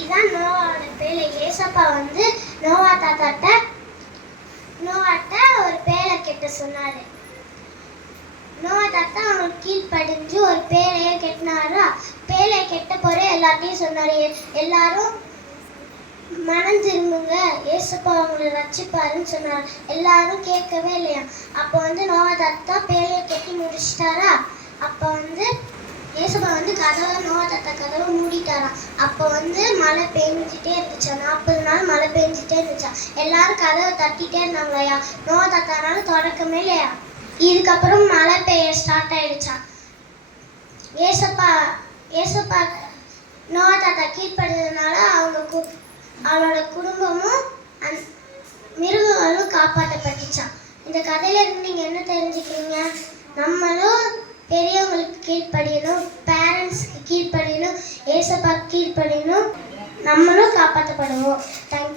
இதான் நோவாவோட பேழை. ஏசப்பா வந்து நோவாட்ட ஒரு பேழை கெட்ட சொன்னாரு. நோவா தாத்தா அவனுக்கு கீழ்ப்படிஞ்சு ஒரு பேழையை கெட்டினாரா. பேழையை கெட்ட போற எல்லாத்தையும் சொன்னாரு. எல்லாரும் மனம் திரும்புங்க, ஏசப்பா அவங்களை ரட்சிப்பாருன்னு சொன்னார். எல்லாரும் கேட்கவே இல்லையா. அப்போ வந்து நோவா தாத்தா பேழையை கெட்டி முடிச்சிட்டாரா. அப்போ வந்து ஏசப்பா வந்து நோவா தாத்தா கதவை மூடிட்டாராம். அப்போ வந்து மழை பெஞ்சிட்டே இருந்துச்சா. 40 நாள் மழை பெஞ்சிட்டே இருந்துச்சா. எல்லாரும் கதவை தட்டிட்டே இருந்தாங்களையா. நோவா தாத்தானால திறக்கமே இல்லையா. இதுக்கப்புறம் மழை பெய்ய ஸ்டார்ட் ஆயிடுச்சா. ஏசப்பா நோவா தாத்தா கீழ்ப்படுறதுனால அவளோட குடும்பமும் மிருகங்களும் காப்பாற்றப்பட்டுச்சான். இந்த கதையில இருந்து நீங்க என்ன தெரிஞ்சுக்கிறீங்க? நம்மளும் பெரியவங்களுக்கு கீழ்ப்படியணும், பேரண்ட்ஸ்க்கு கீழ்ப்படியணும், ஏசப்பா கீழ்ப்படியணும், நம்மளும் காப்பாற்றப்படுவோம். தேங்க்யூ.